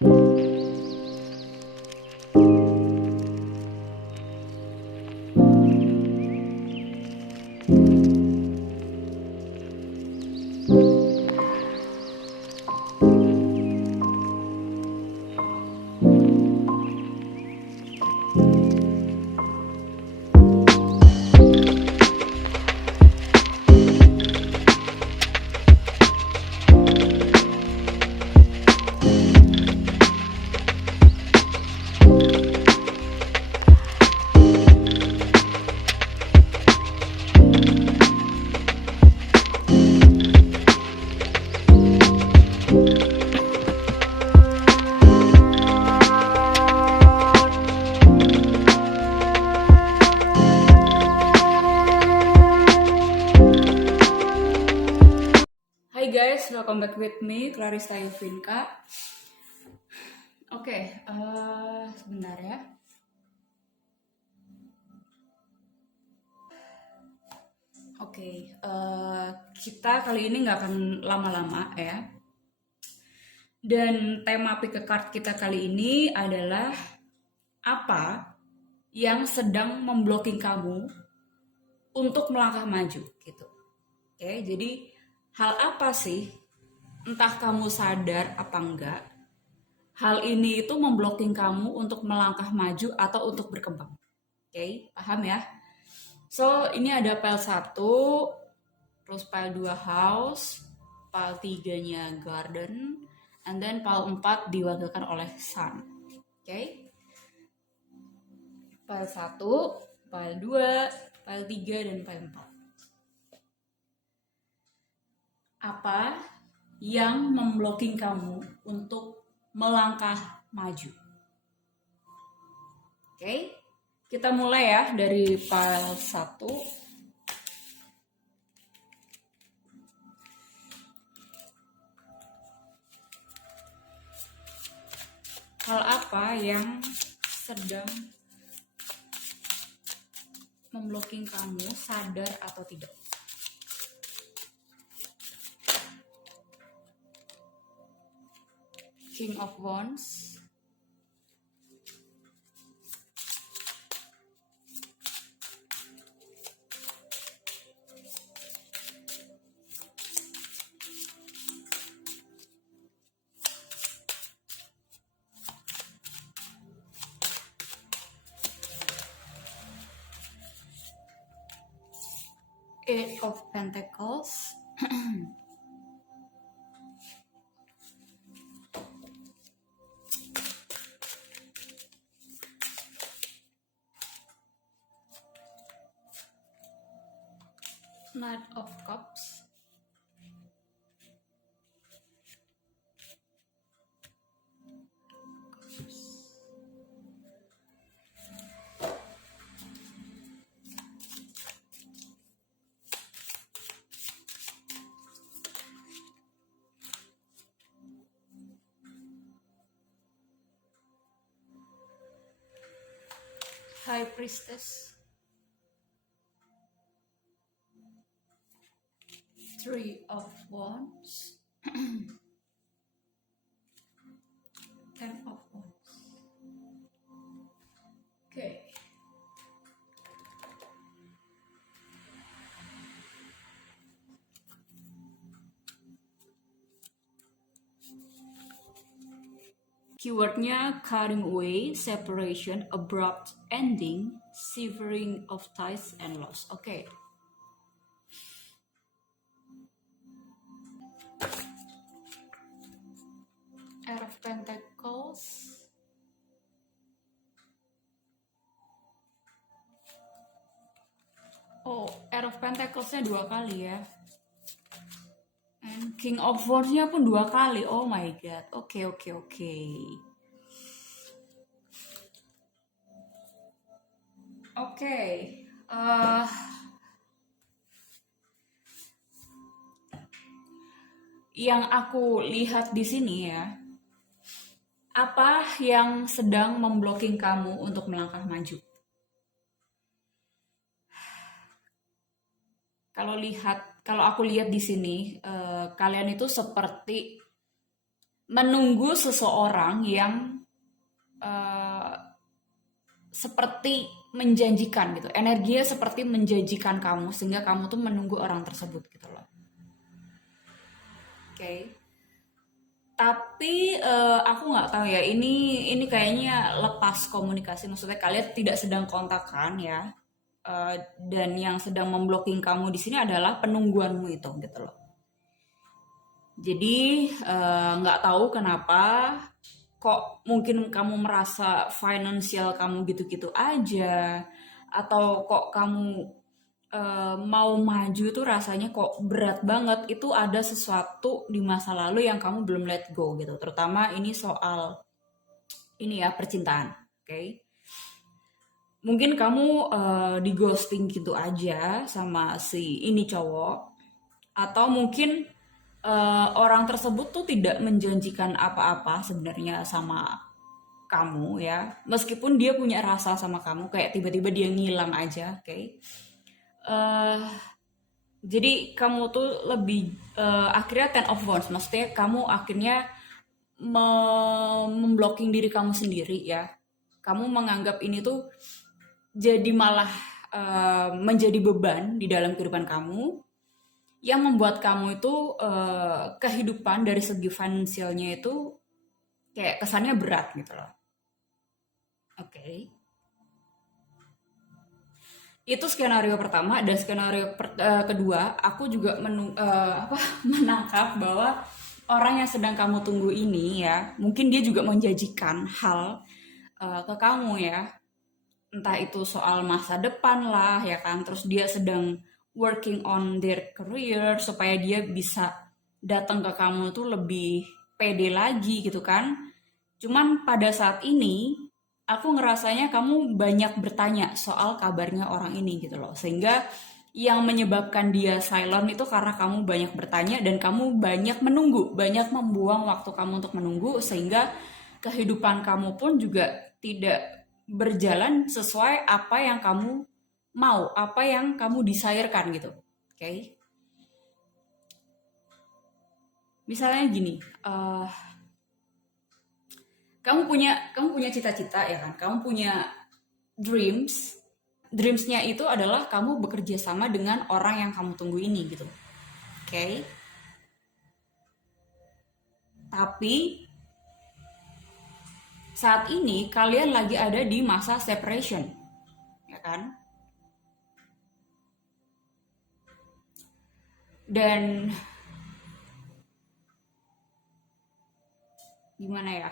Hai guys, welcome back with me, Clarissa Yuvinka. Oke, sebentar ya. Oke, kita kali ini nggak akan lama-lama ya. Dan tema pick a card kita kali ini adalah apa yang sedang memblocking kamu untuk melangkah maju gitu. Oke, jadi hal apa sih? Entah kamu sadar apa enggak, hal ini itu memblocking kamu untuk melangkah maju atau untuk berkembang. Oke, paham ya? So, ini ada pile 1, terus pile 2 house, pile 3-nya garden, and then pile 4 diwakilkan oleh sun. Oke? Pile 1, pile 2, pile 3, dan pile 4. Apa yang memblocking kamu untuk melangkah maju? Oke? Kita mulai ya dari pile 1. Hal apa yang sedang memblocking kamu, sadar atau tidak? King of Wands, Eight of Pentacles, Knight of Cups, High Priestess, Three of Wands, Ten of Wands. Okay. Keywordnya cutting away, separation, abrupt ending, severing of ties and loss. Oke. Eight of Pentacles, Eight of Pentacles-nya 2 kali ya. And King of Wands-nya pun 2 kali. Oh my god. Oke. Oke. Yang aku lihat di sini ya, apa yang sedang memblocking kamu untuk melangkah maju? Kalau aku lihat di sini, kalian itu seperti menunggu seseorang yang eh, seperti menjanjikan gitu. Energinya seperti menjanjikan kamu sehingga kamu tuh menunggu orang tersebut gitu loh. Oke. Okay. Tapi aku nggak tahu ya. Ini kayaknya lepas komunikasi. Maksudnya kalian tidak sedang kontakkan ya. Dan yang sedang memblocking kamu di sini adalah penungguanmu itu gitu loh. Jadi nggak tahu kenapa kok mungkin kamu merasa finansial kamu gitu-gitu aja, atau kok kamu mau maju tuh rasanya kok berat banget. Itu ada sesuatu di masa lalu yang kamu belum let go gitu, terutama ini soal ini ya, percintaan. Oke, okay? Mungkin kamu di ghosting gitu aja sama si ini cowok, atau mungkin orang tersebut tuh tidak menjanjikan apa-apa sebenarnya sama kamu ya, meskipun dia punya rasa sama kamu, kayak tiba-tiba dia ngilang aja. Oke, okay? eh jadi kamu tuh lebih akhirnya ten of wands, maksudnya kamu akhirnya memblocking diri kamu sendiri ya. Kamu menganggap ini tuh jadi malah menjadi beban di dalam kehidupan kamu, yang membuat kamu itu kehidupan dari segi finansialnya itu kayak kesannya berat gitu loh. Oke. Okay. Itu skenario pertama, dan skenario kedua, aku juga menangkap bahwa orang yang sedang kamu tunggu ini ya, mungkin dia juga menjanjikan hal ke kamu ya, entah itu soal masa depan lah ya kan, terus dia sedang working on their career supaya dia bisa datang ke kamu tuh lebih pede lagi gitu kan. Cuman pada saat ini aku ngerasanya kamu banyak bertanya soal kabarnya orang ini gitu loh, sehingga yang menyebabkan dia silent itu karena kamu banyak bertanya dan kamu banyak menunggu, banyak membuang waktu kamu untuk menunggu, sehingga kehidupan kamu pun juga tidak berjalan sesuai apa yang kamu mau, apa yang kamu desire-kan gitu. Oke. Okay? Misalnya gini, kamu punya cita-cita ya kan, kamu punya dreamsnya itu adalah kamu bekerja sama dengan orang yang kamu tunggu ini gitu. Oke. Okay? Tapi saat ini kalian lagi ada di masa separation, ya kan? Dan gimana ya?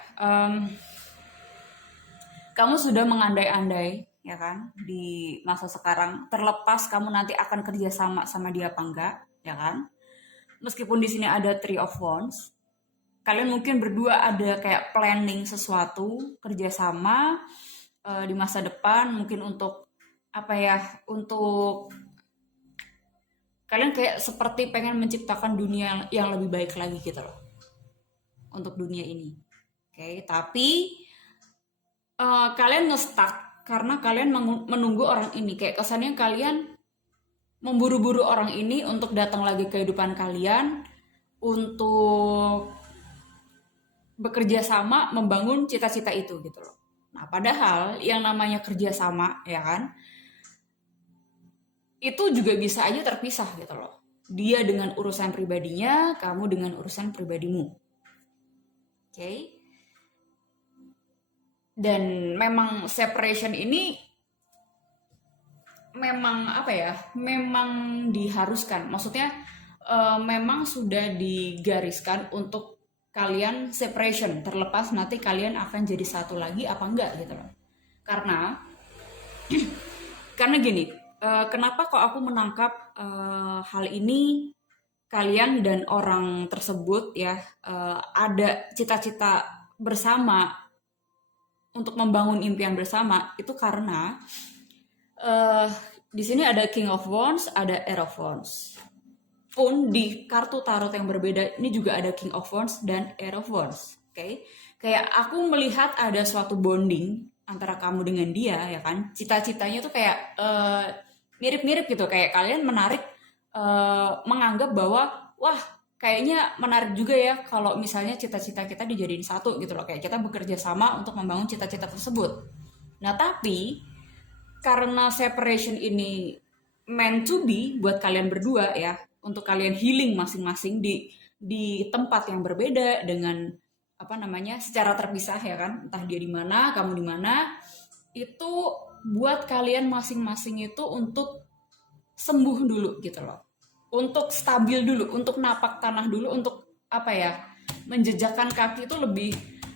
Kamu sudah mengandai-andai ya kan di masa sekarang, terlepas kamu nanti akan kerja sama dia apa enggak, ya kan? Meskipun di sini ada Three of Wands, kalian mungkin berdua ada kayak planning sesuatu kerjasama di masa depan, mungkin untuk apa ya, untuk kalian kayak seperti pengen menciptakan dunia yang lebih baik lagi gitu loh untuk dunia ini. Oke, tapi kalian nge-stuck karena kalian menunggu orang ini, kayak kesannya kalian memburu-buru orang ini untuk datang lagi ke kehidupan kalian, untuk bekerja sama membangun cita-cita itu gitu loh. Nah, padahal yang namanya kerja sama ya kan, itu juga bisa aja terpisah gitu loh. Dia dengan urusan pribadinya, kamu dengan urusan pribadimu. Oke. Okay? Dan memang separation ini memang apa ya, memang diharuskan, maksudnya memang sudah digariskan untuk kalian separation, terlepas nanti kalian akan jadi satu lagi apa enggak gitu loh. Karena gini, kenapa kok aku menangkap hal ini, kalian dan orang tersebut ya ada cita-cita bersama untuk membangun impian bersama, itu karena di sini ada King of Wands, ada Air of Wands. Pun di kartu tarot yang berbeda ini juga ada King of Wands dan Air of Wands. Oke, okay? Kayak aku melihat ada suatu bonding antara kamu dengan dia ya kan. Cita-citanya tuh kayak mirip-mirip gitu, kayak kalian menarik menganggap bahwa wah, kayaknya menarik juga ya kalau misalnya cita-cita kita dijadiin satu gitu loh, kayak kita bekerja sama untuk membangun cita-cita tersebut. Nah tapi karena separation ini meant to be buat kalian berdua ya, untuk kalian healing masing-masing di tempat yang berbeda dengan apa namanya secara terpisah ya kan, entah dia di mana kamu di mana, itu buat kalian masing-masing itu untuk sembuh dulu gitu loh, untuk stabil dulu, untuk napak tanah dulu, untuk apa ya, menjejakkan kaki itu lebih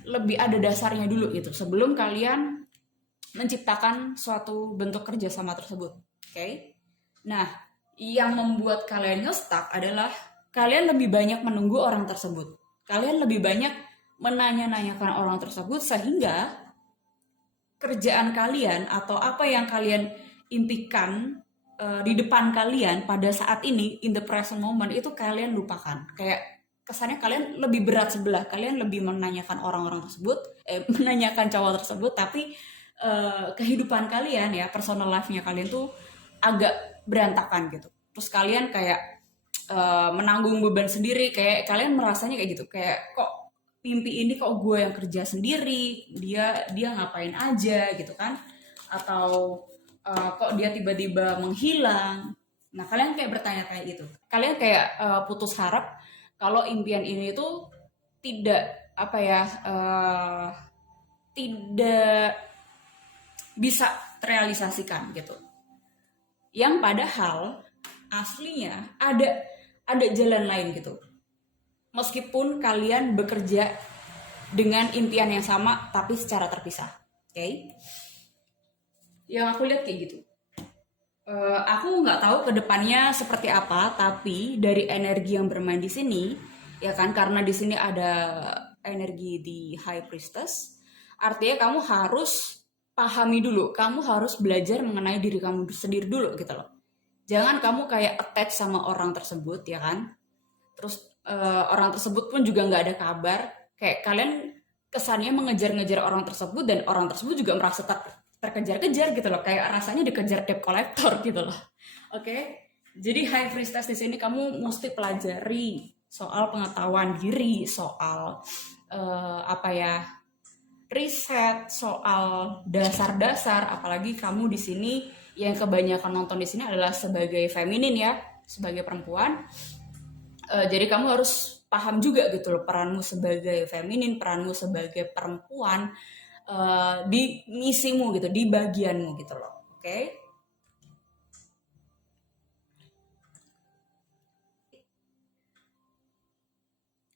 lebih ada dasarnya dulu gitu sebelum kalian menciptakan suatu bentuk kerjasama tersebut. Oke, nah yang membuat kalian ngestak adalah kalian lebih banyak menunggu orang tersebut, kalian lebih banyak menanya-nanyakan orang tersebut, sehingga kerjaan kalian atau apa yang kalian impikan di depan kalian pada saat ini in the present moment itu kalian lupakan. Kayak kesannya kalian lebih berat sebelah, kalian lebih menanyakan orang-orang tersebut, menanyakan cowok tersebut, tapi kehidupan kalian ya, personal life-nya kalian tuh agak berantakan gitu. Terus kalian kayak menanggung beban sendiri, kayak kalian merasanya kayak gitu, kayak kok mimpi ini kok gue yang kerja sendiri, dia dia ngapain aja gitu kan, atau kok dia tiba-tiba menghilang. Nah kalian kayak bertanya kayak gitu, kalian kayak putus harap kalau impian ini tuh tidak apa ya, tidak bisa terrealisasikan gitu, yang padahal aslinya ada jalan lain gitu, meskipun kalian bekerja dengan impian yang sama tapi secara terpisah. Oke, yang aku lihat kayak gitu. Aku nggak tahu kedepannya seperti apa, tapi dari energi yang bermain di sini, ya kan, karena di sini ada energi di High Priestess, artinya kamu harus pahami dulu, kamu harus belajar mengenai diri kamu sendiri dulu gitu loh. Jangan kamu kayak attach sama orang tersebut ya kan, terus orang tersebut pun juga nggak ada kabar, kayak kalian kesannya mengejar-ngejar orang tersebut dan orang tersebut juga merasa terkejar-kejar gitu loh, kayak rasanya dikejar debt collector gitu loh. Oke, jadi High Priestess di sini kamu mesti pelajari soal pengetahuan diri, soal apa ya, riset, soal dasar-dasar, apalagi kamu di sini yang kebanyakan nonton di sini adalah sebagai feminin ya, sebagai perempuan. Jadi kamu harus paham juga gitu loh peranmu sebagai feminin, peranmu sebagai perempuan di misimu gitu, di bagianmu gitu loh. Oke?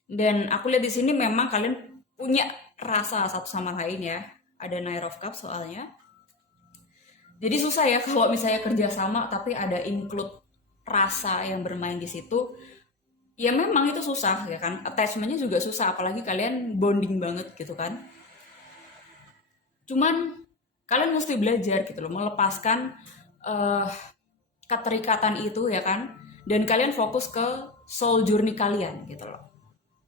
Dan aku lihat di sini memang kalian punya rasa satu sama lain ya. Ada Nine of Cups soalnya. Jadi susah ya kalau misalnya kerjasama tapi ada include rasa yang bermain di situ. Ya memang itu susah ya kan. Attachmentnya juga susah, apalagi kalian bonding banget gitu kan. Cuman kalian mesti belajar gitu loh, melepaskan uh, keterikatan itu ya kan. Dan kalian fokus ke soul journey kalian gitu loh.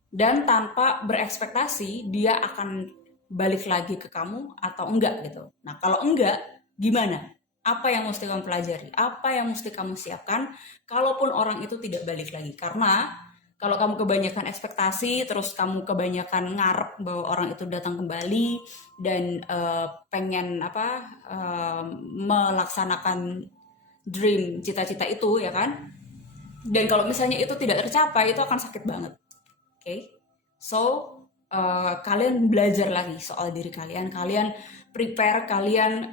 Dan tanpa berekspektasi dia akan balik lagi ke kamu atau enggak gitu. Nah kalau enggak, gimana? Apa yang mesti kamu pelajari? Apa yang mesti kamu siapkan kalaupun orang itu tidak balik lagi? Karena kalau kamu kebanyakan ekspektasi, terus kamu kebanyakan ngarep bahwa orang itu datang kembali dan pengen apa, melaksanakan dream, cita-cita itu ya kan? Dan kalau misalnya itu tidak tercapai, itu akan sakit banget. Okay? So kalian belajar lagi soal diri kalian, kalian prepare, kalian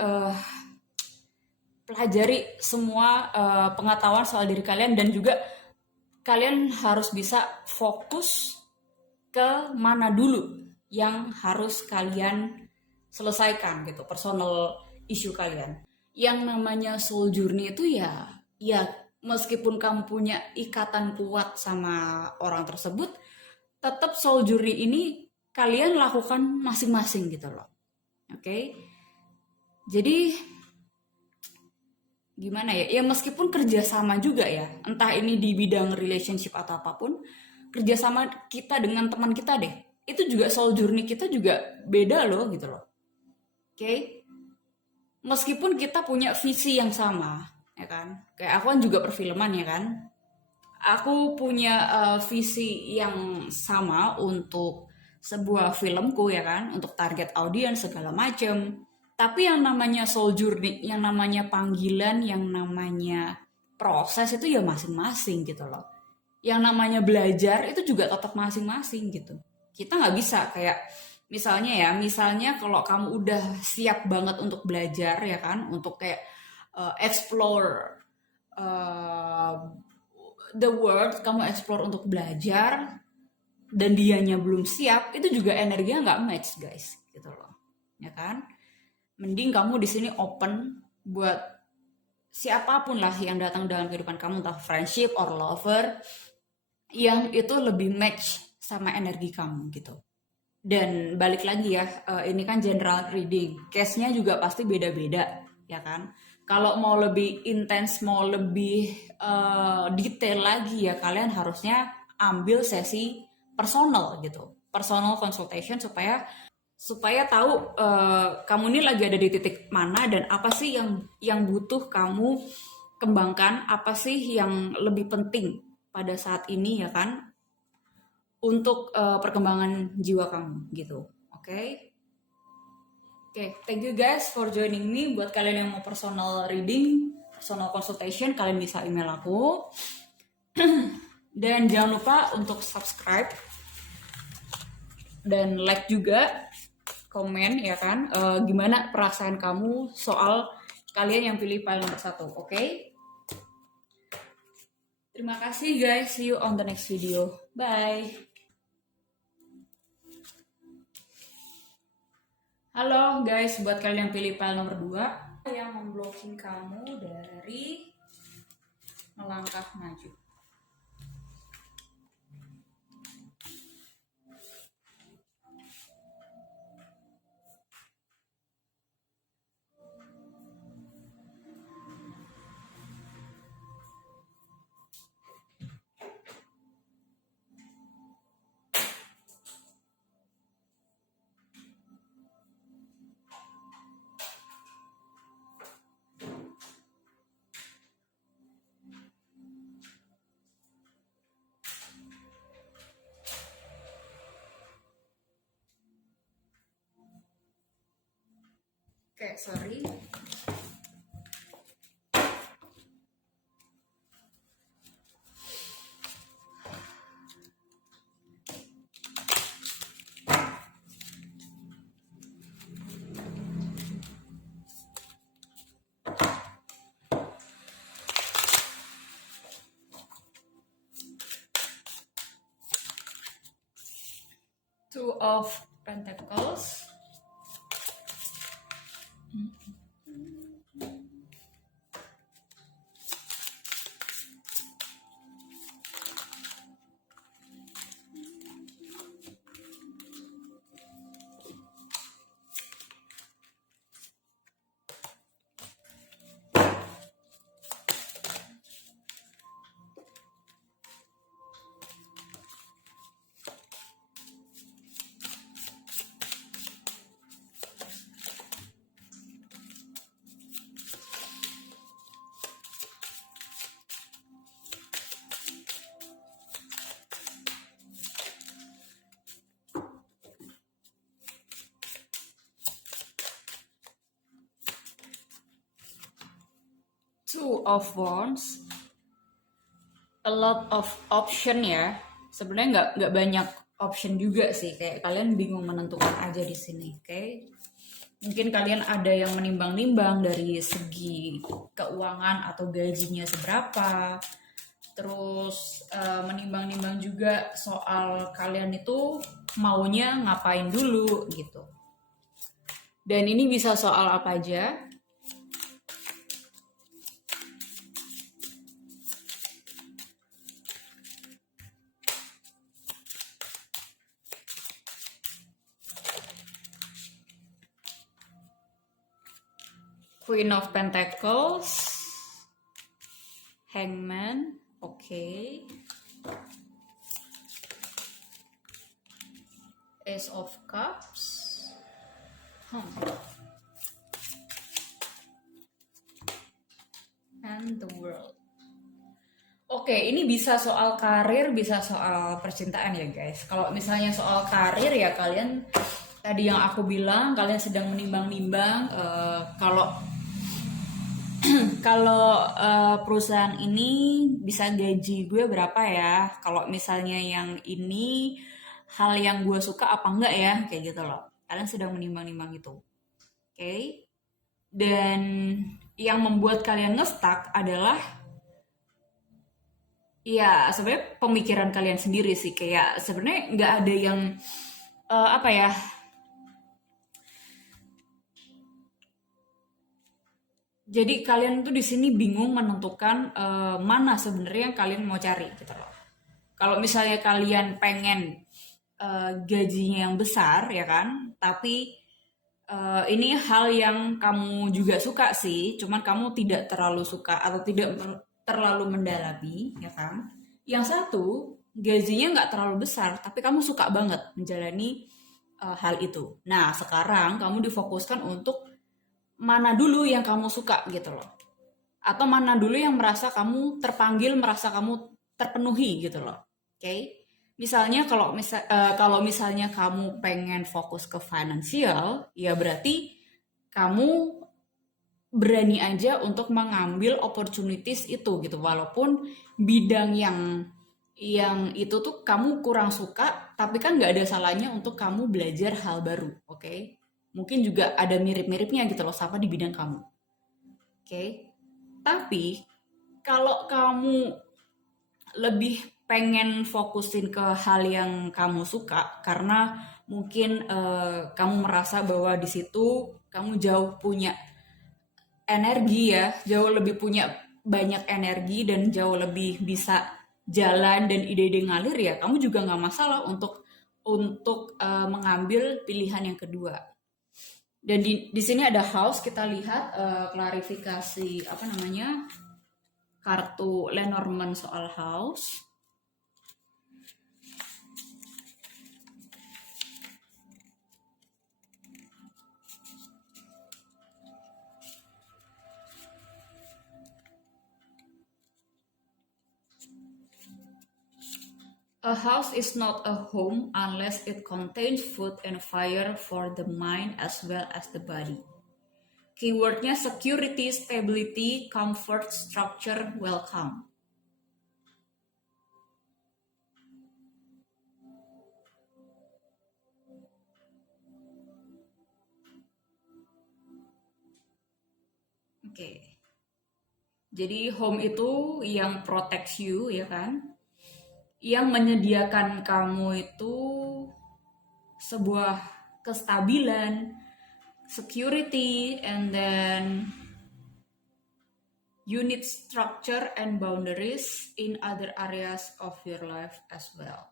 pelajari semua pengetahuan soal diri kalian, dan juga kalian harus bisa fokus ke mana dulu yang harus kalian selesaikan gitu, personal issue kalian. Yang namanya soul journey itu ya meskipun kamu punya ikatan kuat sama orang tersebut, tetap soul journey ini kalian lakukan masing-masing gitu loh. Oke? Jadi gimana ya? Ya meskipun kerjasama juga ya, entah ini di bidang relationship atau apapun, kerjasama kita dengan teman kita deh, itu juga soul journey kita juga beda loh gitu loh. Oke? Meskipun kita punya visi yang sama, ya kan? Kayak aku kan juga perfilman ya kan? aku punya visi yang sama untuk sebuah filmku ya kan, untuk target audiens segala macem. Tapi yang namanya soul journey, yang namanya panggilan, yang namanya proses itu ya masing-masing gitu loh. Yang namanya belajar itu juga tetap masing-masing gitu. Kita nggak bisa kayak misalnya kalau kamu udah siap banget untuk belajar ya kan, untuk kayak explore uh, the world, kamu explore untuk belajar dan dianya belum siap, itu juga energinya nggak match guys, gitu loh, ya kan? Mending kamu di sini open buat siapapun lah yang datang dalam kehidupan kamu, entah friendship or lover, yang itu lebih match sama energi kamu gitu. Dan balik lagi ya, ini kan general reading, case-nya juga pasti beda-beda, ya kan? Kalau mau lebih intens, mau lebih detail lagi ya kalian harusnya ambil sesi personal gitu, personal consultation supaya supaya tahu kamu ini lagi ada di titik mana dan apa sih yang butuh kamu kembangkan, apa sih yang lebih penting pada saat ini ya kan untuk perkembangan jiwa kamu gitu. Oke. Oke, thank you guys for joining me. Buat kalian yang mau personal reading, personal consultation, kalian bisa email aku. Dan jangan lupa untuk subscribe dan like juga, komen ya kan. Gimana perasaan kamu soal kalian yang pilih file nomor 1, oke? Terima kasih guys, see you on the next video. Bye. Halo guys, buat kalian yang pilih file nomor 2, yang memblocking kamu dari melangkah maju. Oke, sorry. Two of Pentacles. Two of Wands, a lot of option ya. Sebenarnya nggak banyak option juga sih, kayak kalian bingung menentukan aja di sini, oke? Mungkin kalian ada yang menimbang-nimbang dari segi keuangan atau gajinya seberapa, terus menimbang-nimbang juga soal kalian itu maunya ngapain dulu gitu. Dan ini bisa soal apa aja. Queen of Pentacles, Hangman, okay. Ace of Cups, and the World. Oke, ini bisa soal karir, bisa soal percintaan ya guys. Kalau misalnya soal karir ya kalian tadi yang aku bilang kalian sedang menimbang-nimbang kalau kalau perusahaan ini bisa gaji gue berapa ya? Kalau misalnya yang ini hal yang gue suka apa enggak ya? Kayak gitu loh. Kalian sedang menimbang-nimbang itu. Oke? Dan yang membuat kalian ngestak adalah ya sebenarnya pemikiran kalian sendiri sih. Kayak sebenarnya nggak ada yang apa ya? Jadi kalian tuh di sini bingung menentukan mana sebenarnya yang kalian mau cari gitu loh. Kalau misalnya kalian pengen gajinya yang besar ya kan, tapi ini hal yang kamu juga suka sih, cuman kamu tidak terlalu suka atau tidak terlalu mendalami ya kan. Yang satu gajinya nggak terlalu besar, tapi kamu suka banget menjalani hal itu. Nah sekarang kamu difokuskan untuk mana dulu yang kamu suka gitu loh, atau mana dulu yang merasa kamu terpanggil, merasa kamu terpenuhi gitu loh. Oke. Misalnya kalau misalnya kamu pengen fokus ke finansial, ya berarti kamu berani aja untuk mengambil opportunities itu gitu, walaupun bidang yang itu tuh kamu kurang suka, tapi kan nggak ada salahnya untuk kamu belajar hal baru, oke? Mungkin juga ada mirip-miripnya gitu loh sama di bidang kamu, oke? Tapi kalau kamu lebih pengen fokusin ke hal yang kamu suka karena mungkin kamu merasa bahwa di situ kamu jauh punya energi ya, jauh lebih punya banyak energi dan jauh lebih bisa jalan dan ide-ide ngalir ya, kamu juga nggak masalah untuk mengambil pilihan yang kedua. Dan di sini ada house, kita lihat klarifikasi apa namanya kartu Lenormand soal house. A house is not a home unless it contains food and fire for the mind as well as the body. Keywordnya security, stability, comfort, structure, welcome. Oke. Jadi home itu yang protects you ya kan? Yang menyediakan kamu itu sebuah kestabilan, security, and then you need structure and boundaries in other areas of your life as well.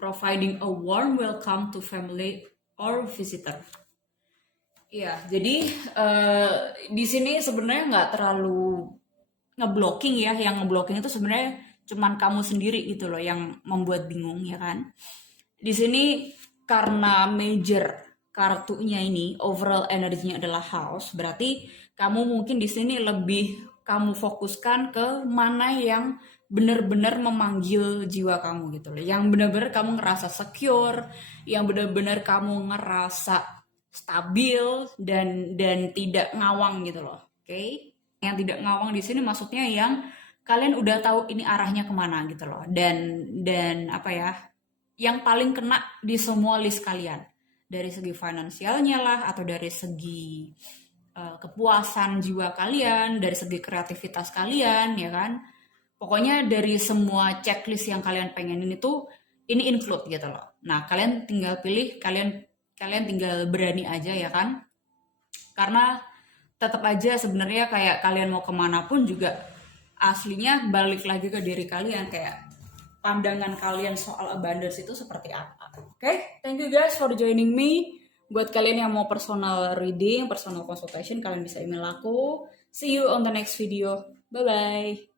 Providing a warm welcome to family or visitor. Iya, jadi di sini sebenarnya nggak terlalu ngeblocking ya. Yang ngeblocking itu sebenarnya cuman kamu sendiri gitu loh yang membuat bingung ya kan. Di sini karena major kartunya ini overall energinya adalah house, berarti kamu mungkin di sini lebih kamu fokuskan ke mana yang benar-benar memanggil jiwa kamu gitu loh, yang benar-benar kamu ngerasa secure, yang benar-benar kamu ngerasa stabil dan tidak ngawang gitu loh, oke? Yang tidak ngawang di sini maksudnya yang kalian udah tahu ini arahnya kemana gitu loh, dan apa ya, yang paling kena di semua list kalian dari segi finansialnya lah, atau dari segi kepuasan jiwa kalian, dari segi kreativitas kalian ya kan. Pokoknya dari semua checklist yang kalian pengenin itu ini include gitu loh. Nah, kalian tinggal pilih, kalian tinggal berani aja ya kan. Karena tetap aja sebenarnya kayak kalian mau kemana pun juga aslinya balik lagi ke diri kalian, kayak pandangan kalian soal abundance itu seperti apa. Oke, thank you guys for joining me. Buat kalian yang mau personal reading, personal consultation, kalian bisa email aku. See you on the next video. Bye-bye.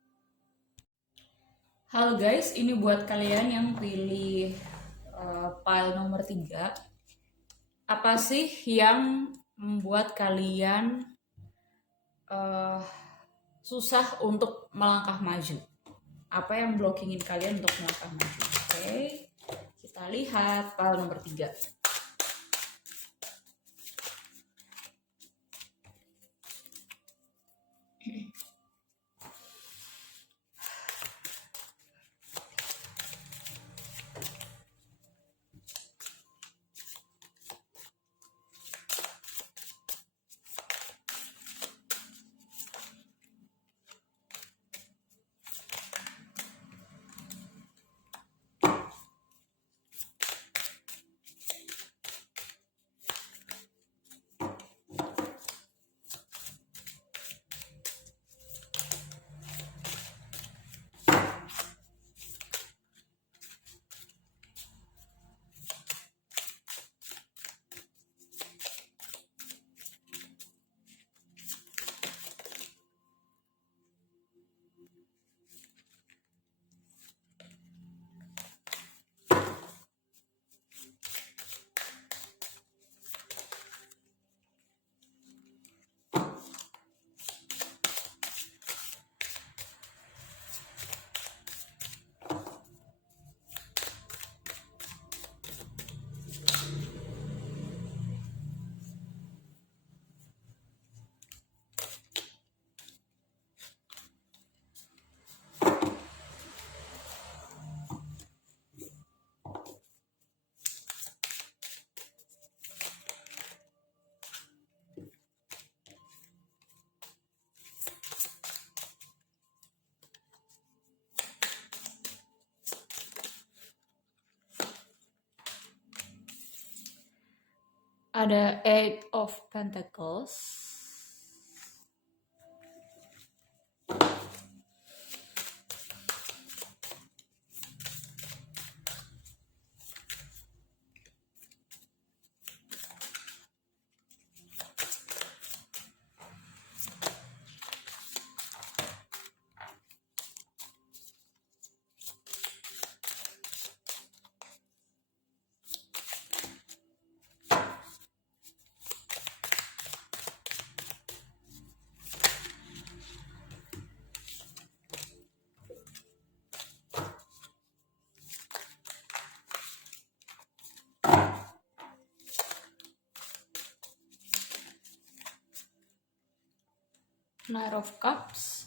Halo guys, ini buat kalian yang pilih file nomor 3. Apa sih yang membuat kalian susah untuk melangkah maju. Apa yang blockingin kalian untuk melangkah maju? Oke, kita lihat pile nomor 3. Ada Eight of Pentacles, Knight of Cups,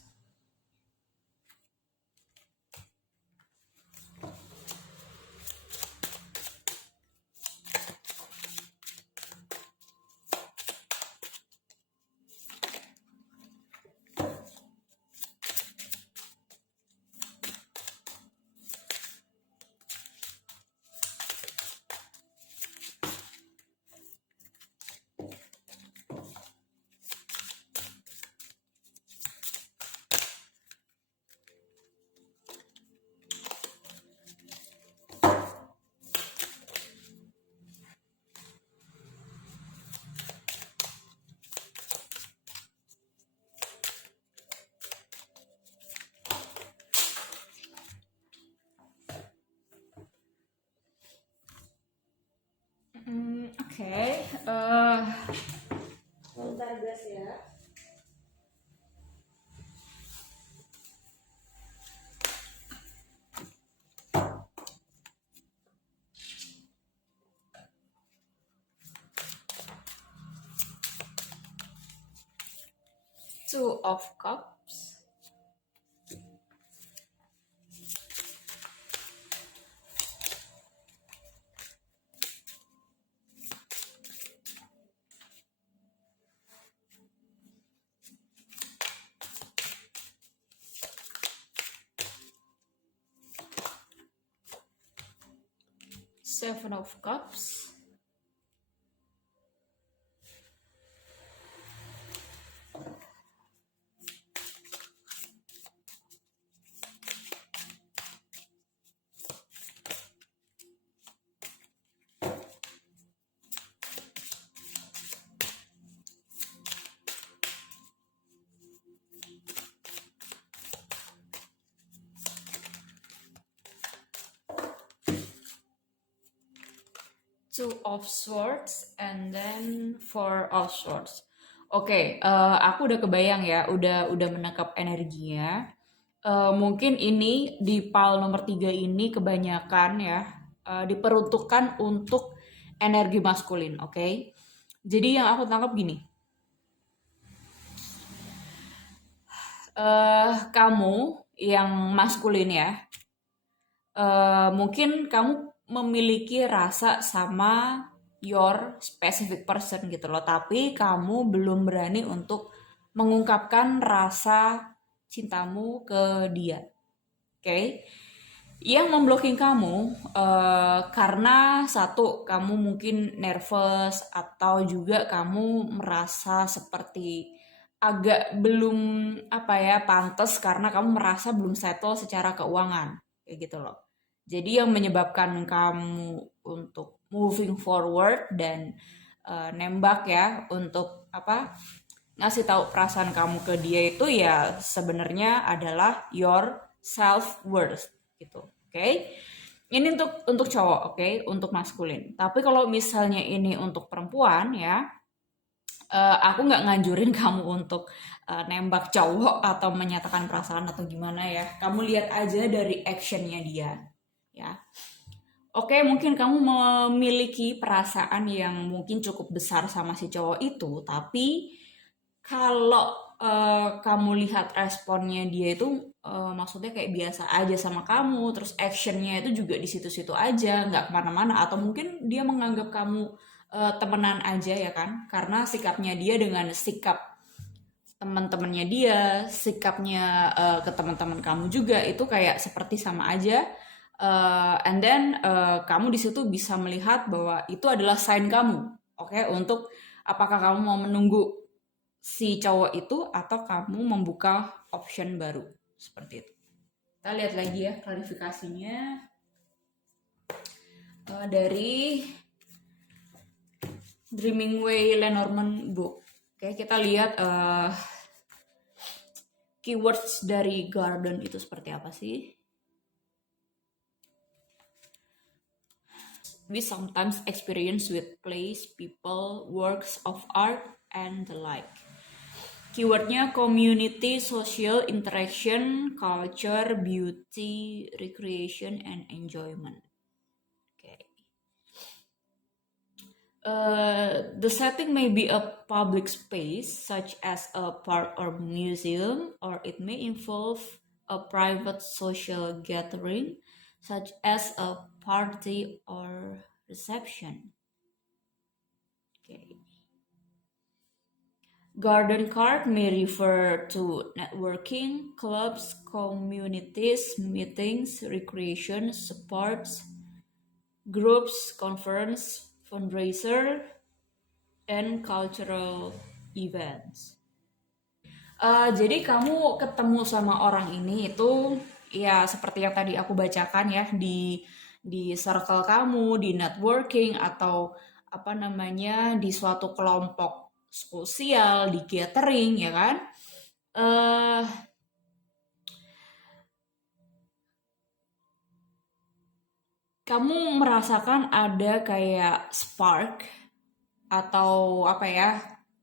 Oke, bentar guys ya. Two of Cups, Seven of Cups, Two of Swords, and then Four of Swords. Oke, aku udah kebayang ya, udah menangkap energinya. Mungkin ini di PAL nomor 3 ini kebanyakan ya, diperuntukkan untuk energi maskulin, oke? Jadi yang aku tangkap gini, kamu yang maskulin ya, mungkin kamu memiliki rasa sama your specific person gitu loh, tapi kamu belum berani untuk mengungkapkan rasa cintamu ke dia. Oke? Okay? Yang memblocking kamu karena satu, kamu mungkin nervous atau juga kamu merasa seperti agak belum apa ya pantas karena kamu merasa belum settle secara keuangan kayak gitu loh. Jadi yang menyebabkan kamu untuk moving forward dan nembak ya untuk apa ngasih tahu perasaan kamu ke dia itu ya sebenarnya adalah your self worth gitu. Oke. Okay? Ini untuk cowok, oke, okay? Untuk maskulin. Tapi kalau misalnya ini untuk perempuan ya, aku nggak nganjurin kamu untuk nembak cowok atau menyatakan perasaan atau gimana ya. Kamu lihat aja dari actionnya dia, ya. Oke, mungkin kamu memiliki perasaan yang mungkin cukup besar sama si cowok itu, tapi kalau kamu lihat responnya dia itu maksudnya kayak biasa aja sama kamu, terus actionnya itu juga di situ-situ aja, nggak kemana-mana, atau mungkin dia menganggap kamu temenan aja ya kan, karena sikapnya dia dengan sikap teman-temannya dia, sikapnya ke teman-teman kamu juga itu kayak seperti sama aja. And then kamu di situ bisa melihat bahwa itu adalah sign kamu, oke, untuk apakah kamu mau menunggu si cowok itu atau kamu membuka option baru seperti itu. Kita lihat lagi ya klarifikasinya dari Dreaming Way Lenormand book. Oke, kita lihat keywords dari garden itu seperti apa sih? We sometimes experience with place, people, works of art, and the like. Keywordnya community, social interaction, culture, beauty, recreation, and enjoyment. Okay. The setting may be a public space, such as a park or museum, or it may involve a private social gathering, such as a party or reception. Okay. Garden card may refer to networking, clubs, communities, meetings, recreation, sports, groups, conference, fundraiser, and cultural events. Jadi kamu ketemu sama orang ini itu ya seperti yang tadi aku bacakan ya di circle kamu, di networking atau apa namanya di suatu kelompok sosial, di gathering ya kan. Eh kamu merasakan ada kayak spark atau apa ya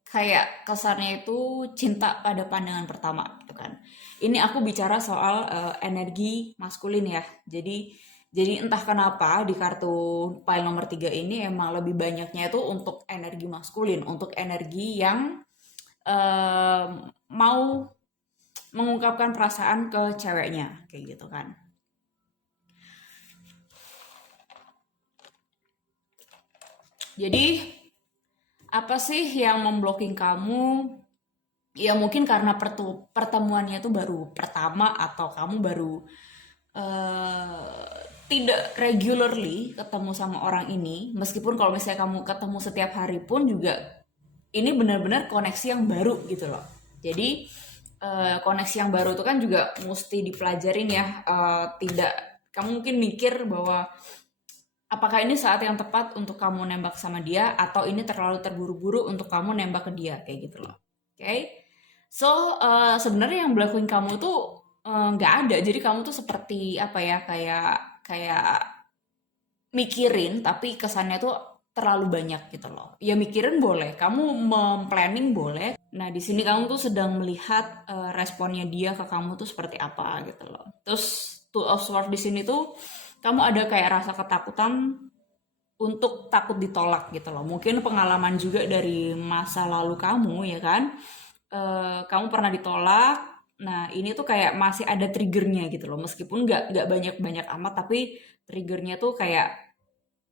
kayak kesannya itu cinta pada pandangan pertama gitu kan. Ini aku bicara soal energi maskulin ya. Jadi entah kenapa di kartu file nomor 3 ini emang lebih banyaknya itu untuk energi maskulin, untuk energi yang eh, mau mengungkapkan perasaan ke ceweknya kayak gitu kan. Jadi apa sih yang memblocking kamu? Ya mungkin karena pertemuannya itu baru pertama atau kamu baru eh, tidak regularly ketemu sama orang ini. Meskipun kalau misalnya kamu ketemu setiap hari pun juga ini benar-benar koneksi yang baru gitu loh. Jadi koneksi yang baru itu kan juga mesti dipelajarin ya. Tidak kamu mungkin mikir bahwa apakah ini saat yang tepat untuk kamu nembak sama dia atau ini terlalu terburu-buru untuk kamu nembak ke dia kayak gitu loh. Oke. Okay? So, sebenarnya yang belakang kamu tuh nggak ada. Jadi kamu tuh seperti apa ya kayak kayak mikirin tapi kesannya tuh terlalu banyak gitu loh. Ya mikirin boleh, kamu memplanning boleh. Nah, di sini kamu tuh sedang melihat responnya dia ke kamu tuh seperti apa gitu loh. Terus Two of Swords di sini tuh kamu ada kayak rasa ketakutan untuk takut ditolak gitu loh. Mungkin pengalaman juga dari masa lalu kamu ya kan. Kamu pernah ditolak. Nah, ini tuh kayak masih ada triggernya gitu loh. Meskipun nggak banyak-banyak amat, tapi triggernya tuh kayak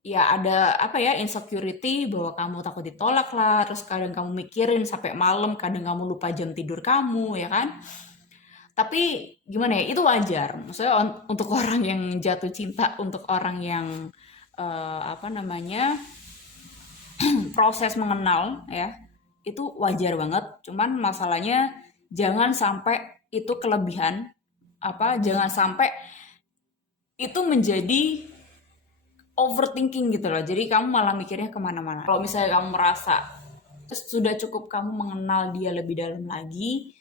ya ada apa ya, insecurity bahwa kamu takut ditolak lah, terus kadang kamu mikirin sampai malam, kadang kamu lupa jam tidur kamu ya kan. Tapi gimana ya, itu wajar maksudnya untuk orang yang jatuh cinta, untuk orang yang apa namanya, proses mengenal ya, itu wajar banget. Cuman masalahnya jangan sampai itu kelebihan, apa, jangan sampai itu menjadi overthinking gitu loh. Jadi kamu malah mikirnya kemana-mana. Kalau misalnya kamu merasa terus sudah cukup kamu mengenal dia lebih dalam lagi,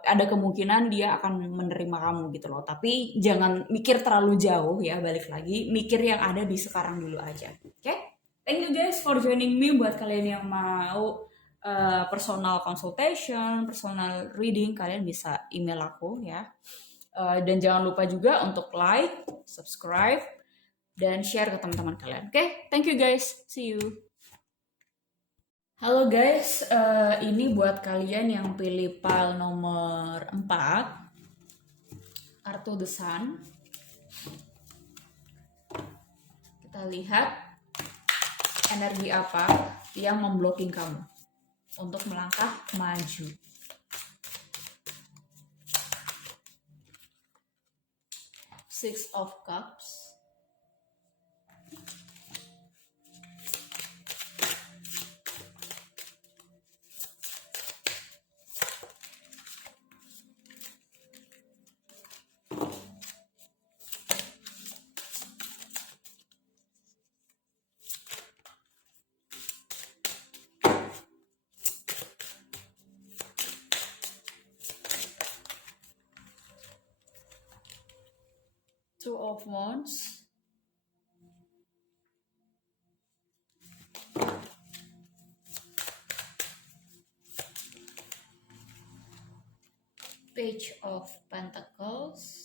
ada kemungkinan dia akan menerima kamu gitu loh. Tapi jangan mikir terlalu jauh ya, balik lagi. Mikir yang ada di sekarang dulu aja. Oke? Okay? Thank you guys for joining me. Buat kalian yang mau personal consultation, personal reading, kalian bisa email aku ya. Dan jangan lupa juga untuk like, subscribe, dan share ke teman-teman kalian. Oke, thank you guys. See you. Halo guys, ini buat kalian yang pilih pile nomor 4, kartu The Sun. Kita lihat energi apa yang memblocking kamu untuk melangkah maju. Six of Cups. Two of Wands. Page of Pentacles.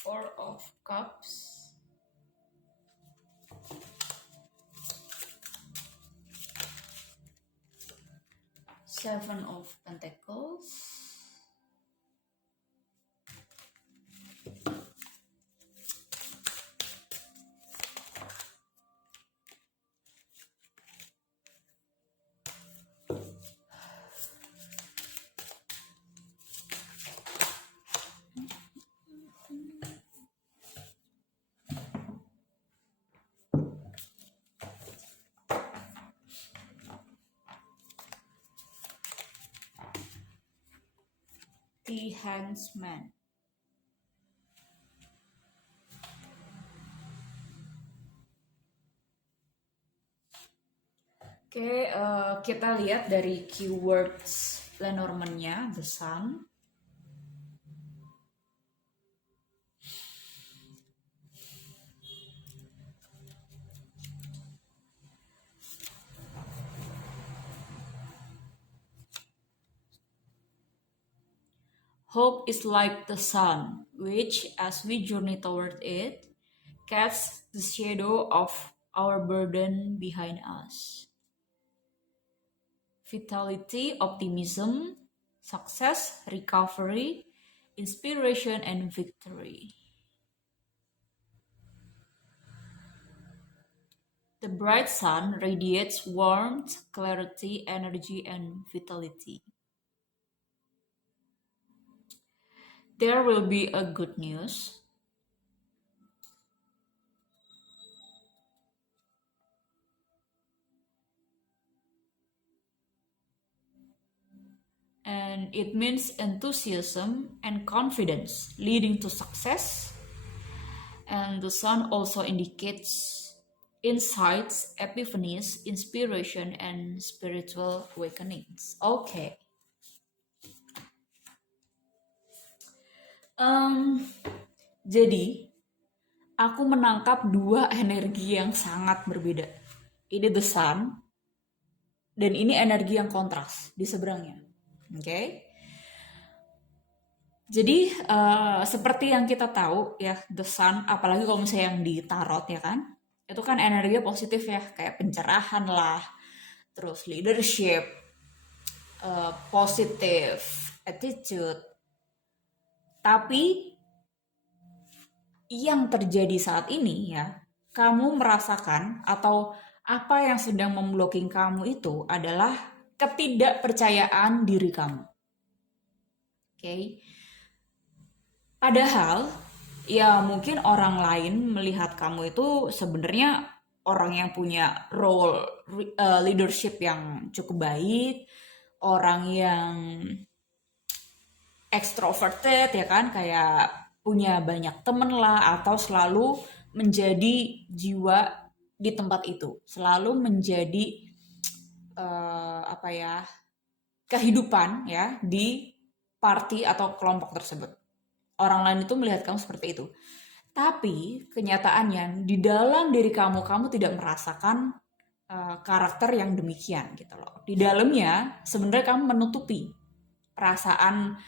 Four of Cups. Seven of Pentacles. The Hangman. Oke, kita lihat dari keywords Lenormand-nya, The Sun. Hope is like the sun, which, as we journey toward it, casts the shadow of our burden behind us. Vitality, optimism, success, recovery, inspiration, and victory. The bright sun radiates warmth, clarity, energy, and vitality. There will be a good news. And it means enthusiasm and confidence leading to success. And the sun also indicates insights, epiphanies, inspiration, and spiritual awakenings. Oke. Jadi, aku menangkap dua energi yang sangat berbeda. Ini the sun, dan ini energi yang kontras di seberangnya. Oke. Jadi seperti yang kita tahu ya, the sun, apalagi kalau misalnya yang di tarot ya kan, itu kan energinya positif ya, kayak pencerahan lah, terus leadership, positive attitude. Tapi yang terjadi saat ini ya, kamu merasakan atau apa yang sedang memblocking kamu itu adalah ketidakpercayaan diri kamu. Oke. Padahal ya mungkin orang lain melihat kamu itu sebenarnya orang yang punya role leadership yang cukup baik, orang yang extroverted ya kan, kayak punya banyak temen lah, atau selalu menjadi jiwa di tempat itu, selalu menjadi apa ya, kehidupan ya di party atau kelompok tersebut. Orang lain itu melihat kamu seperti itu. Tapi kenyataannya di dalam diri kamu, kamu tidak merasakan karakter yang demikian gitu loh. Di dalamnya sebenarnya kamu menutupi perasaan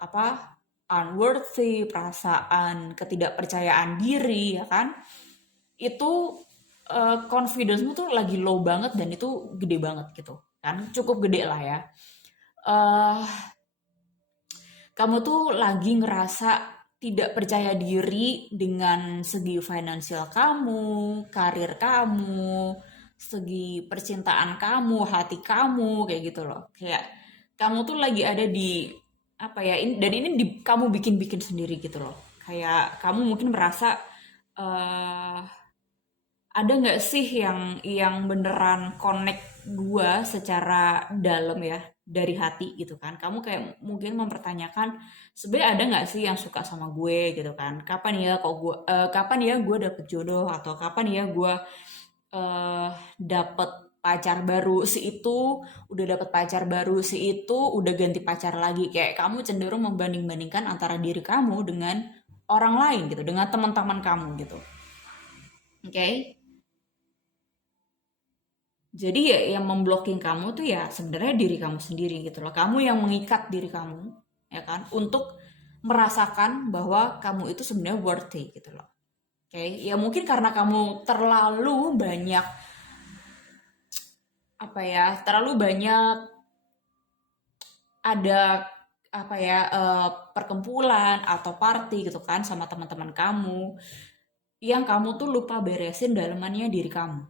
apa, unworthy, perasaan ketidakpercayaan diri ya kan. Itu confidence-mu tuh lagi low banget, dan itu gede banget gitu kan, cukup gede lah ya. Kamu tuh lagi ngerasa tidak percaya diri dengan segi finansial kamu, karir kamu, segi percintaan kamu, hati kamu, kayak gitu loh. Kayak kamu tuh lagi ada di apa ya? Dan ini kamu bikin-bikin sendiri gitu loh. Kayak kamu mungkin merasa ada nggak sih yang beneran connect gua secara dalam ya, dari hati gitu kan. Kamu kayak mungkin mempertanyakan sebenarnya ada nggak sih yang suka sama gue gitu kan, kapan ya gue dapet jodoh, atau kapan ya gue dapet pacar baru, si itu udah dapet pacar baru, si itu udah ganti pacar lagi. Kayak kamu cenderung membanding-bandingkan antara diri kamu dengan orang lain gitu, dengan teman-teman kamu gitu. Oke. Jadi ya yang memblocking kamu tuh ya sebenarnya diri kamu sendiri gitu loh. Kamu yang mengikat diri kamu ya kan untuk merasakan bahwa kamu itu sebenarnya worthy gitu loh. Oke, ya mungkin karena kamu terlalu banyak apa ya, terlalu banyak ada apa ya, perkumpulan atau party gitu kan sama teman-teman kamu, yang kamu tuh lupa beresin dalamannya diri kamu.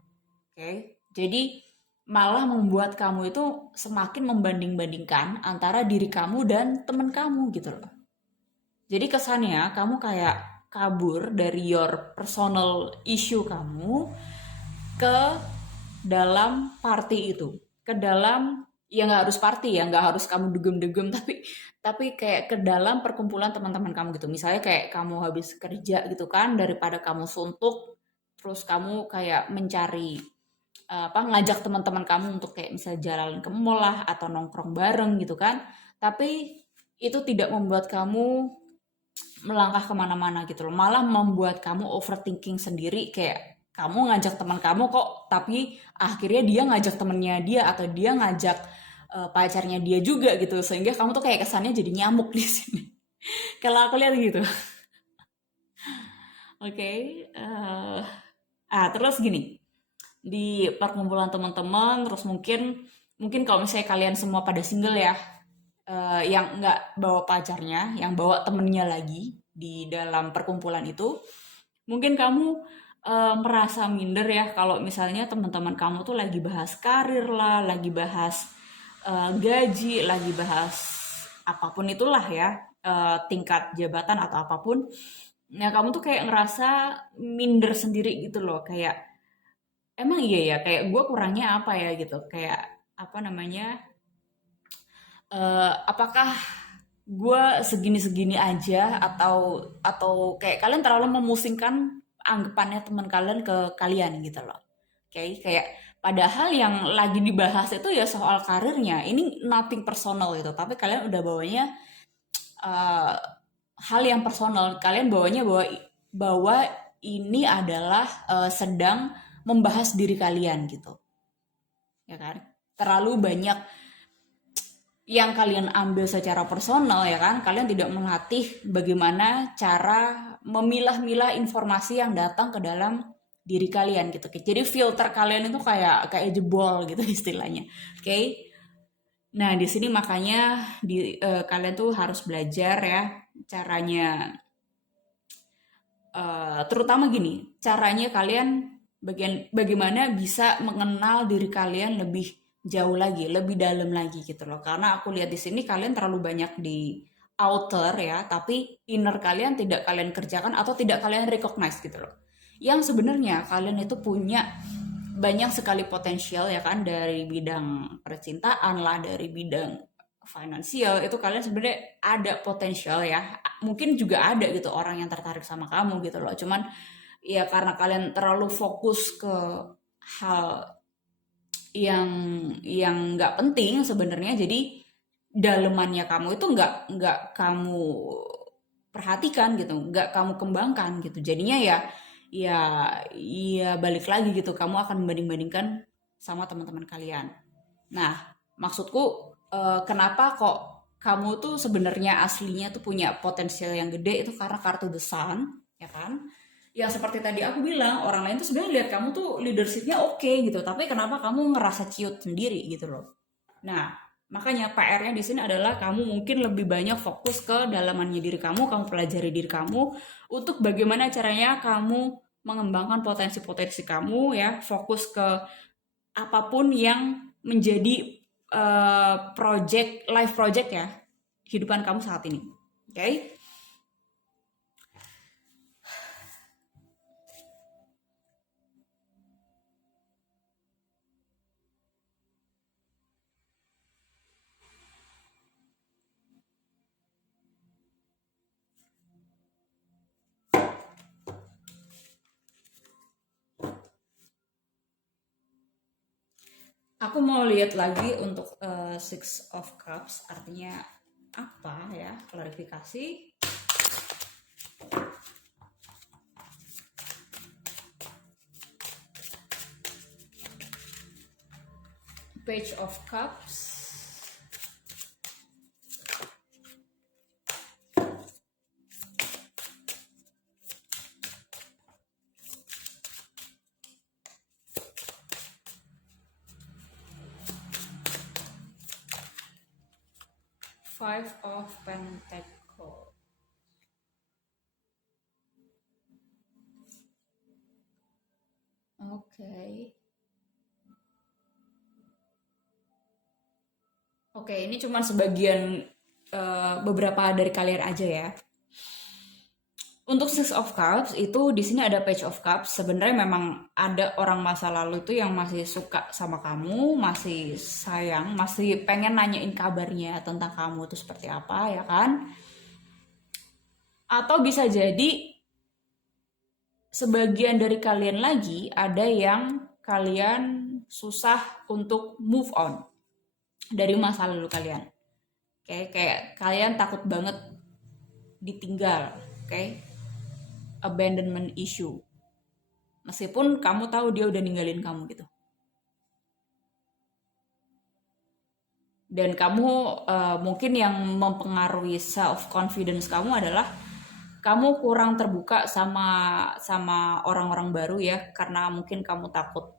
Oke, jadi malah membuat kamu itu semakin membanding-bandingkan antara diri kamu dan teman kamu gitu loh. Jadi kesannya kamu kayak kabur dari your personal issue kamu ke dalam party itu, ke dalam, ya nggak harus party ya, nggak harus kamu dugem-dugem, tapi kayak ke dalam perkumpulan teman-teman kamu gitu. Misalnya kayak kamu habis kerja gitu kan, daripada kamu suntuk, terus kamu kayak mencari apa, ngajak teman-teman kamu untuk kayak misalnya jalan ke mall lah, atau nongkrong bareng gitu kan, tapi itu tidak membuat kamu melangkah kemana-mana gitu loh, malah membuat kamu overthinking sendiri. Kayak kamu ngajak teman kamu kok, tapi akhirnya dia ngajak temennya dia, atau dia ngajak pacarnya dia juga gitu, sehingga kamu tuh kayak kesannya jadi nyamuk di sini. Kalau aku lihat gitu. Oke. Terus gini, di perkumpulan teman-teman, terus mungkin mungkin kalau misalnya kalian semua pada single ya, yang nggak bawa pacarnya, yang bawa temennya lagi di dalam perkumpulan itu, mungkin kamu merasa minder ya kalau misalnya teman-teman kamu tuh lagi bahas karir lah, lagi bahas gaji, lagi bahas apapun itulah ya, tingkat jabatan atau apapun. Nah, kamu tuh kayak ngerasa minder sendiri gitu loh, kayak emang iya ya, kayak gue kurangnya apa ya gitu, kayak apa namanya, apakah gue segini-segini aja, atau kayak kalian terlalu memusingkan anggapannya teman kalian ke kalian gitu loh. Oke, kayak padahal yang lagi dibahas itu ya soal karirnya. Ini nothing personal gitu, tapi kalian udah bawanya eh, hal yang personal. Kalian bawanya bahwa ini adalah sedang membahas diri kalian gitu, ya kan? Terlalu banyak yang kalian ambil secara personal, ya kan? Kalian tidak melatih bagaimana cara memilah-milah informasi yang datang ke dalam diri kalian gitu. Jadi filter kalian itu kayak kayak jebol gitu istilahnya. Oke. Okay? Nah, di sini makanya kalian tuh harus belajar ya caranya, terutama gini, caranya kalian bagaimana bisa mengenal diri kalian lebih jauh lagi, lebih dalam lagi gitu loh. Karena aku lihat di sini kalian terlalu banyak di outer ya, tapi inner kalian tidak kalian kerjakan atau tidak kalian recognize gitu loh. Yang sebenarnya kalian itu punya banyak sekali potensial ya kan, dari bidang percintaan lah, dari bidang finansial, itu kalian sebenarnya ada potensial ya. Mungkin juga ada gitu orang yang tertarik sama kamu gitu loh. Cuman ya karena kalian terlalu fokus ke hal yang nggak penting sebenarnya, jadi dalemannya kamu itu nggak kamu perhatikan gitu, nggak kamu kembangkan gitu. Jadinya ya ya ya balik lagi gitu, kamu akan membanding-bandingkan sama teman-teman kalian. Nah, maksudku kenapa kok kamu tuh sebenarnya aslinya tuh punya potensial yang gede, itu karena kartu The Sun, ya kan? Yang seperti tadi aku bilang, orang lain tuh sebenarnya lihat kamu tuh leadershipnya oke gitu, tapi kenapa kamu ngerasa ciut sendiri gitu loh. Nah, makanya PR-nya di sini adalah kamu mungkin lebih banyak fokus ke dalamannya diri kamu pelajari diri kamu untuk bagaimana caranya kamu mengembangkan potensi-potensi kamu ya, fokus ke apapun yang menjadi life project ya, kehidupan kamu saat ini. Oke? Okay? Aku mau lihat lagi untuk Six of Cups artinya apa ya, klarifikasi. Page of Cups. Five of Pentacles. Oke. Oke, ini cuma sebagian beberapa dari kalian aja ya. Untuk Six of Cups itu di sini ada Page of Cups. Sebenarnya memang ada orang masa lalu itu yang masih suka sama kamu, masih sayang, masih pengen nanyain kabarnya tentang kamu itu seperti apa ya kan? Atau bisa jadi sebagian dari kalian lagi ada yang kalian susah untuk move on dari masa lalu kalian. Oke, kayak kalian takut banget ditinggal, oke? Abandonment issue. Meskipun kamu tahu dia udah ninggalin kamu gitu. Dan kamu mungkin yang mempengaruhi self confidence kamu adalah kamu kurang terbuka sama orang-orang baru ya, karena mungkin kamu takut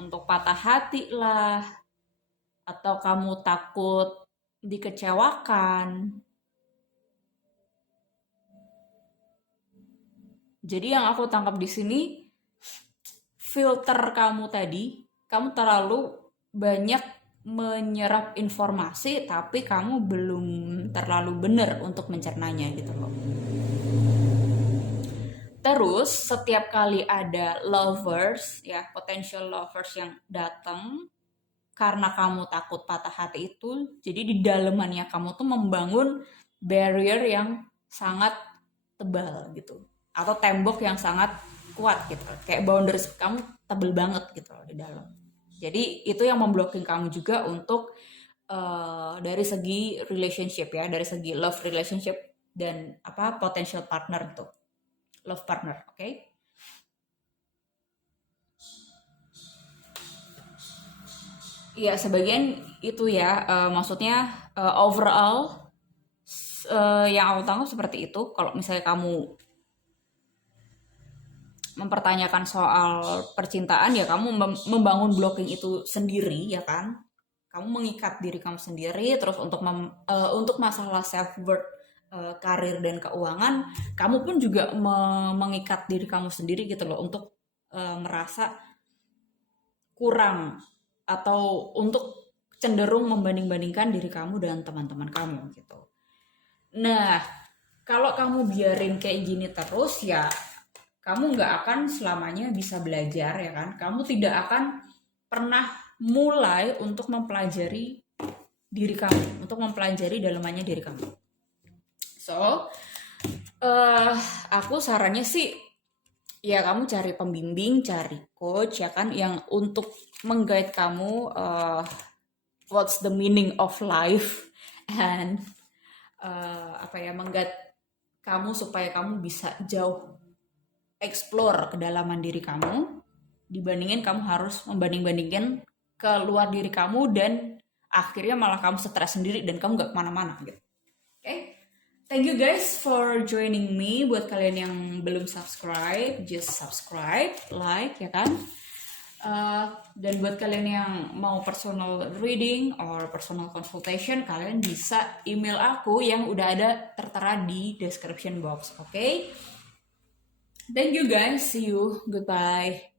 untuk patah hati lah, atau kamu takut dikecewakan. Jadi yang aku tangkap di sini, filter kamu tadi, kamu terlalu banyak menyerap informasi tapi kamu belum terlalu benar untuk mencernanya gitu loh. Terus setiap kali ada lovers ya, potential lovers yang datang, karena kamu takut patah hati itu, jadi di dalemannya kamu tuh membangun barrier yang sangat tebal gitu, atau tembok yang sangat kuat gitu, kayak boundaries kamu tebel banget gitu loh di dalam. Jadi itu yang memblocking kamu juga untuk dari segi relationship ya, dari segi love relationship dan apa potential partner tuh, love partner, oke? Okay? Iya, sebagian itu ya, maksudnya overall yang aku tangkap seperti itu. Kalau misalnya kamu mempertanyakan soal percintaan, ya kamu membangun blocking itu sendiri, ya kan? Kamu mengikat diri kamu sendiri, terus untuk masalah self worth, karir dan keuangan, kamu pun juga mengikat diri kamu sendiri gitu loh untuk merasa kurang atau untuk cenderung membanding-bandingkan diri kamu dengan teman-teman kamu gitu. Nah, kalau kamu biarin kayak gini terus ya kamu nggak akan selamanya bisa belajar ya kan. Kamu tidak akan pernah mulai untuk mempelajari diri kamu, untuk mempelajari dalamannya diri kamu. So, aku sarannya sih ya kamu cari pembimbing, cari coach ya kan yang untuk mengguide kamu what's the meaning of life and apa ya mengguide kamu supaya kamu bisa jauh explore kedalaman diri kamu dibandingin kamu harus membanding-bandingkan ke luar diri kamu dan akhirnya malah kamu stres sendiri dan kamu gak kemana-mana gitu. Oke? Okay? Thank you guys for joining me. Buat kalian yang belum subscribe, just subscribe, like ya kan. Dan buat kalian yang mau personal reading or personal consultation, kalian bisa email aku yang udah ada tertera di description box. Oke? Okay? Thank you guys. See you. Goodbye.